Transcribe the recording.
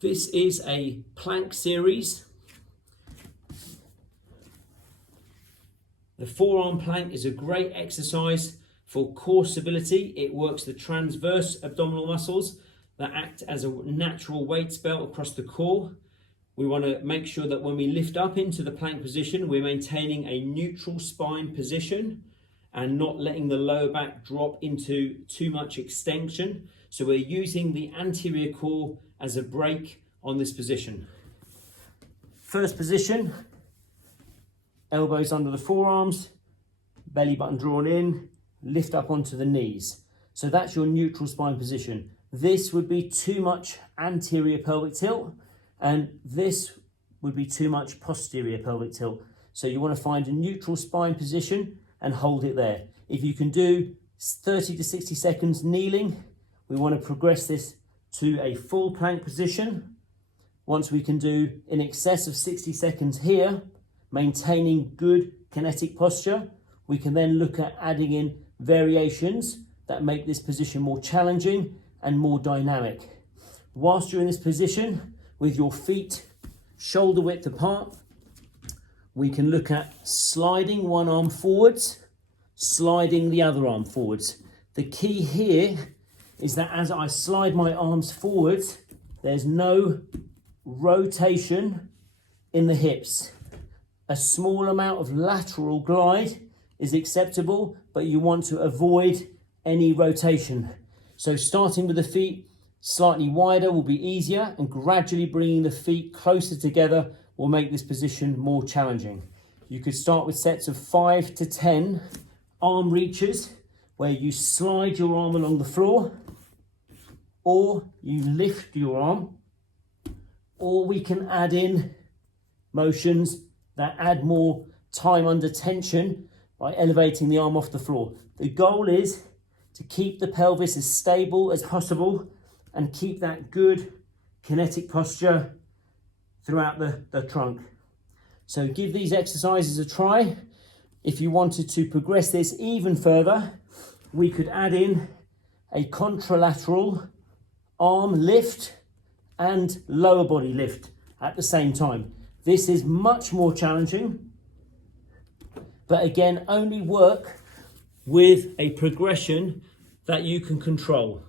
This is a plank series. The forearm plank is a great exercise for core stability. It works the transverse abdominal muscles that act as a natural weight belt across the core. We want to make sure that when we lift up into the plank position, we're maintaining a neutral spine position and not letting the lower back drop into too much extension. So we're using the anterior core as a brake on this position. First position, elbows under the forearms, belly button drawn in, lift up onto the knees. So that's your neutral spine position. This would be too much anterior pelvic tilt, and this would be too much posterior pelvic tilt. So you want to find a neutral spine position and hold it there. If you can do 30 to 60 seconds kneeling, we want to progress this to a full plank position. Once we can do in excess of 60 seconds here, maintaining good kinetic posture, we can then look at adding in variations that make this position more challenging and more dynamic. Whilst you're in this position, with your feet shoulder width apart, we can look at sliding one arm forwards, sliding the other arm forwards. The key here is that as I slide my arms forwards, there's no rotation in the hips. A small amount of lateral glide is acceptable, but you want to avoid any rotation. So starting with the feet slightly wider will be easier, and gradually bringing the feet closer together will make this position more challenging. You could start with sets of 5 to 10 arm reaches, where you slide your arm along the floor, or you lift your arm, or we can add in motions that add more time under tension by elevating the arm off the floor. The goal is to keep the pelvis as stable as possible and keep that good kinetic posture throughout the trunk. So give these exercises a try. If you wanted to progress this even further, we could add in a contralateral arm lift and lower body lift at the same time. This is much more challenging, but again, only work with a progression that you can control.